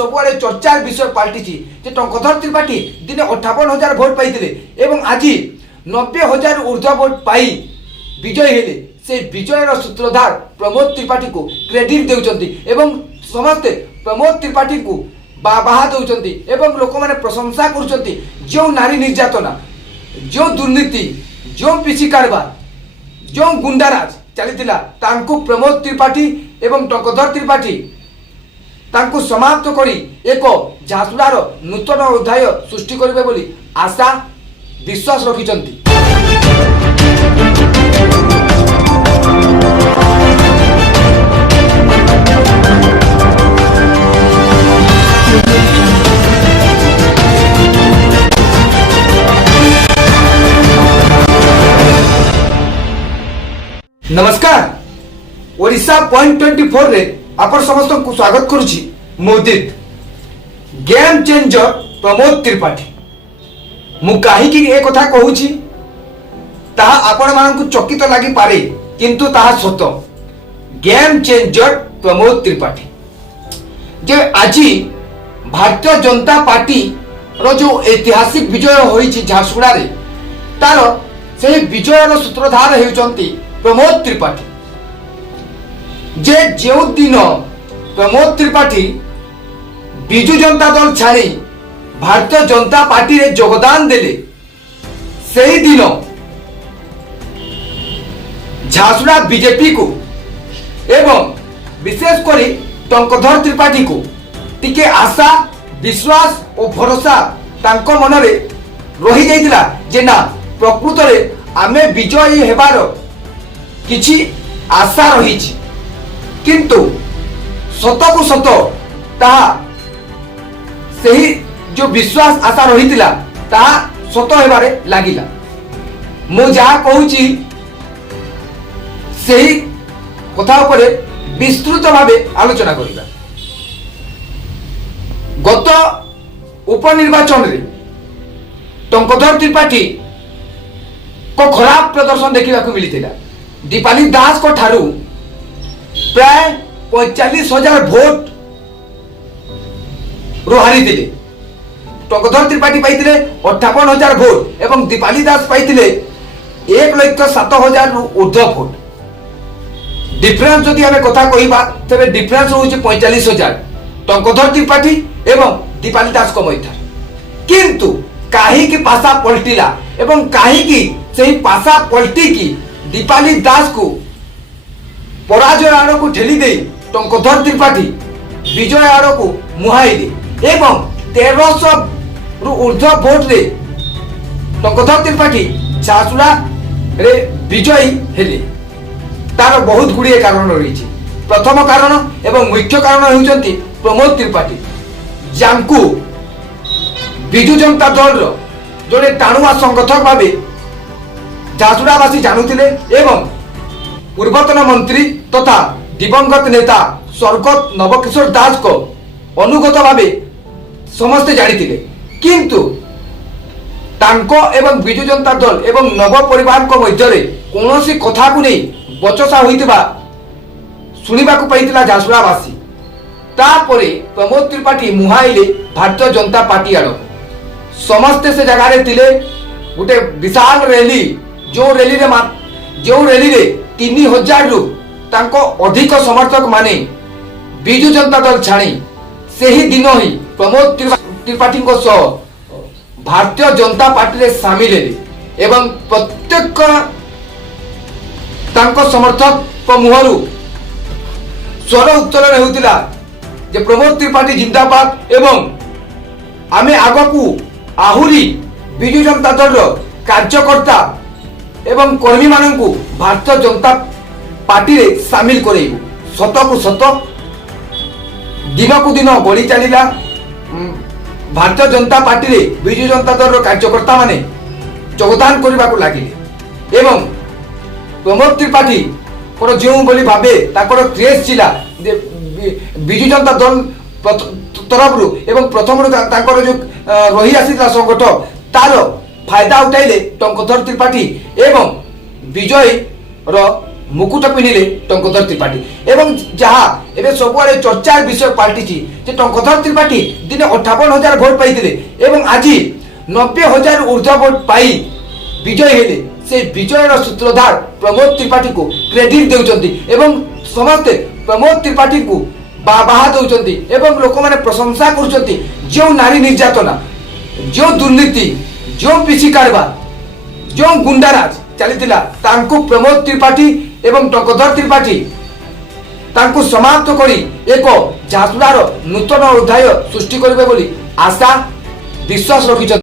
सबुआड़े चर्चार विषय पलटि जे टंकधर त्रिपाठी दिने 58,000 भोट पाई एवं आज 90,000 ऊर्ध्व भोट पाई विजयी हेले से विजयर सूत्रधार प्रमोद त्रिपाठी को क्रेडिट देउचंती एवं समस्ते प्रमोद त्रिपाठी को बाहा दौरान एवं लोक मैंने प्रशंसा करुँच जो नारी निर्यातना जो दुर्नीति जो पिसी कारबार जो गुंडाराज चली प्रमोद त्रिपाठी एवं टंकधर त्रिपाठी तांको समाप्त करी एक झारसुगुड़ार नूतन अध्याय सृष्टि करेंगे बोली आशा विश्वास रखिछंती। नमस्कार ओडिशा पॉइंट 24 रे आपण समस्त को स्वागत करुछि। मोदित गेम चेंजर प्रमोद त्रिपाठी मु काहे कि ए कथा कहूछि ताहा आपण मानकु चकित लागि पारे किंतु ताहा सत गेम चेंजर प्रमोद त्रिपाठी जे आजी भारतीय जनता पार्टी रो जो ऐतिहासिक विजय होईछि झारसुगुड़ा रे तार से विजयर सूत्रधार हेउचंती प्रमोद त्रिपाठी जे जो दिन प्रमोद त्रिपाठी बिजु जनता दल छाड़ी भारतीय जनता पार्टी रे योगदान देले सही दिन झारसुगुड़ा बीजेपी को एवं विशेषकर टंकधर त्रिपाठी को टिके आशा विश्वास और भरोसा तांको मन रे रही जाइतिला जे ना प्रकृत रे आमे विजयी हेबार किछि आशा रही किंतु सत को सत ताहा सही जो विश्वास आशा रही ताहा सत हेबारे लागिला। मु जहा कहूची सही कथा उपरे विस्तृत भावे आलोचना करिबा। गत उपनिर्वाचन रे टंकधर त्रिपाठी को खराब प्रदर्शन देखा मिलता। दीपाली दास को ठारू प्राय 45,000 भोट हारी थे। टंकधर त्रिपाठी पाई 58,000 भोट एवं दीपाली दास पाई 1,07,000 ऊर्ध्व भोट। डिफरेंस जदि आम कथा कहवा तेरे डिफरेंस हूँ 45,000 टंकधर त्रिपाठी एवं दीपाली दास को मध्य किंतु कहीं पासा पलटिला एवं कहीं से पासा पलटि की दीपाली दास को पराजय आड़ को ठेली दे टंकधर त्रिपाठी विजय आड़ को मुहाइले एवं 1300 ऊर्ध्व भोट रे टंकधर त्रिपाठी झारसुगुड़ा रे विजयी हेले। तार बहुत गुड़िए कारण रही। प्रथम कारण एवं मुख्य कारण होउचंती प्रमोद त्रिपाठी जांकू बिजु जनता दल रो जोड़े टाणुआ संगठक भावे झारसुगुड़ावासी जानूले एवं पूर्वतन मंत्री तथा दिवंगत नेता स्वर्गत नवकिशोर दास को अनुगत भावे समस्ते जानिथिले किंतु तांको एवं बिजु जनता दल एवं नव परिवार को मध्य कौन कथा को नहीं बचसा होइतिबा सुनिबा को पाइतिला झारसुगुड़ावासी। तापरे प्रमोद त्रिपाठी मुहाइले भारतीय जनता पार्टी आड़ समस्ते से जगह रे थिले गोटे विशाल रैली जो रैली रे 3,000 रु तांको अधिक समर्थक माने बिजु जनता दल छाणी से ही दिन ही प्रमोद त्रिपाठी को सह भारतीय जनता पार्टी रे शामिल हेले एवं प्रत्येक तांको समर्थक को मुहरु स्वर उत्तोलन होउतिला जे प्रमोद त्रिपाठी जिंदाबाद एवं आमे आगकू आहुरी बिजु जनता दल कार्यकर्ता एवं कर्मी मानू भारतीय जनता पार्टी रे सामिल करेबू। सत को सत दिन को दिन बढ़ी चलला भारतीय जनता पार्टी रे बिजु जनता दल कार्यकर्ता माने योगदान करने को लगे एवं प्रमोद त्रिपाठी को जो बोली भावे ताकर क्रेज चिला बिजु जनता दल तरफ एवं प्रथम जो रही आसी संगठन तार फायदा उठाइले टंकधर त्रिपाठी एवं विजय रो मुकुट पिन्हिले टंकधर त्रिपाठी एवं जहाँ ଏବେ ସବୁଆଡ଼େ ଚର୍ଚ୍ଚାର ବିଷୟ ପାଲଟିଛି ଯେ ଟଙ୍କଧର ତ୍ରିପାଠୀ ଦିନେ 58,000 ଭୋଟ ପାଇଥିଲେ ଏବଂ ଆଜି 90,000 ঊর্ধ্ব ভোট পাই বিজয় হেলে সেই বিজয়ের সূত্রধার প্রমোদ ত্রিপাঠীকে ক্রেডিট দেউଛନ୍ତି এবং সমস্তে প্রমোদ ত্রিপাঠীকে বাহবা দেউଛନ୍ତି এবং লোকମାନେ প্রশংসা করুଛନ୍ତି যে নারী নির্যাতনা যে দুর্নীতি যে পিছি কারবার যে গুন্ডারাজ চালিଥିଲା ତାଙ୍କୁ প্রমোদ ত্রিপাঠী এবং টঙ্কধর ত্রিপাঠী ତାଙ୍କୁ ସମାପ୍ତ କରି ଏକ ଝାରସୁଗୁଡ଼ାର ନୂତନ ଅଧ୍ୟାୟ ସୃଷ୍ଟି କରିବେ ବୋଲି ଆଶା ବିଶ୍ୱାସ ରଖିଛନ୍ତି।